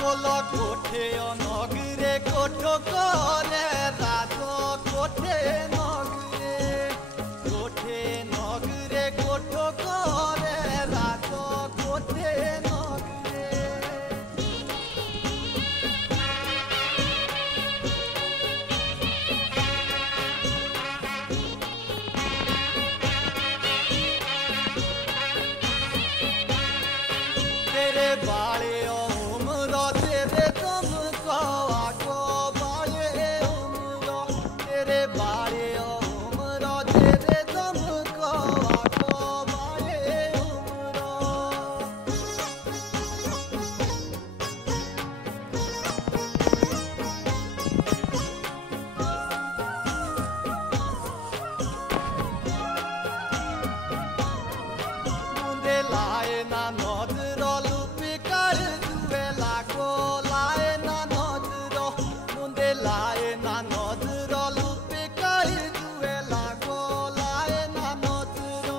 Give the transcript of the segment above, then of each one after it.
बोलो कोठे नगरे कोठो करे राजो कोठे नगरे कोठो करे राजो कोठे नगरे तेरे बाले उम्र तेरे दम को आगो बाले उम्र तेरे बाले उम्र तेरे दम को आगो बाले उम्र मुंडे लाए ना नजरो लुपी कर जुए लागो लाए ना नजरो मुंडे लाए ना नजरो लुपी कर जुए लागो लाए ना नजरो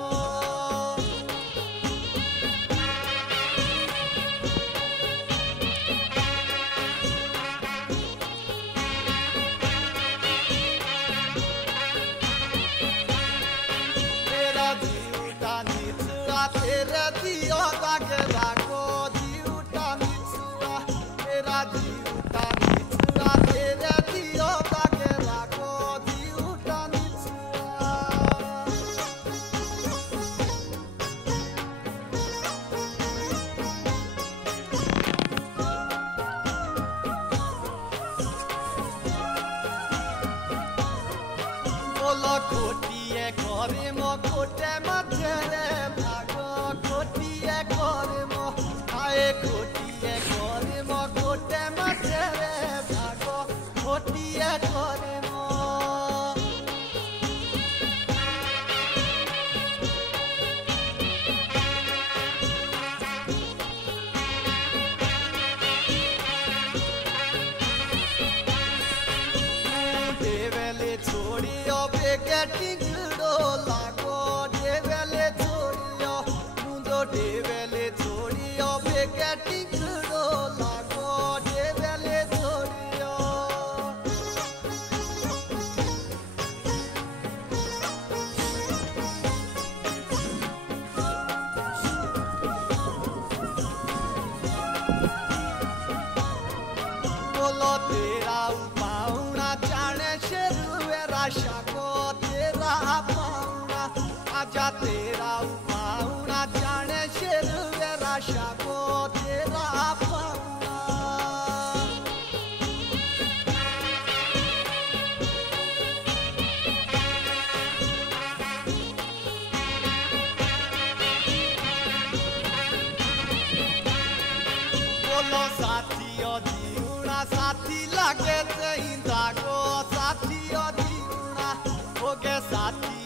तेरा जीवटा निचड़ा तेरा दियो दाग लागो जीवटा निचड़ा तेरा जीवटा निचड़ा तेरा दियो दाग लागो जीवटा निचड़ा बोलो कोटिए करे मो कोटे मध्य रे भागो कोटिए करे मो आए कोटिए करे मो कोटे मध्य रे भागो कोटिए करे मो देवेले छोड़ियो बेगे टिंगड़ो लागो देवेले छोड़ियो मुंडो देवेले छोड़ियो बेगे टिंगड़ो लागो देवेले छोड़ियो बोलो तेरा पाउना जाने शेरुए राशा को तेरा पाउना आजा तेरा पाउना जाने शेरुए राशा को तेरा पाउना बोलो साथियों जीवना साथी लागे इंदा गो साथियों जीवना हो गे साथी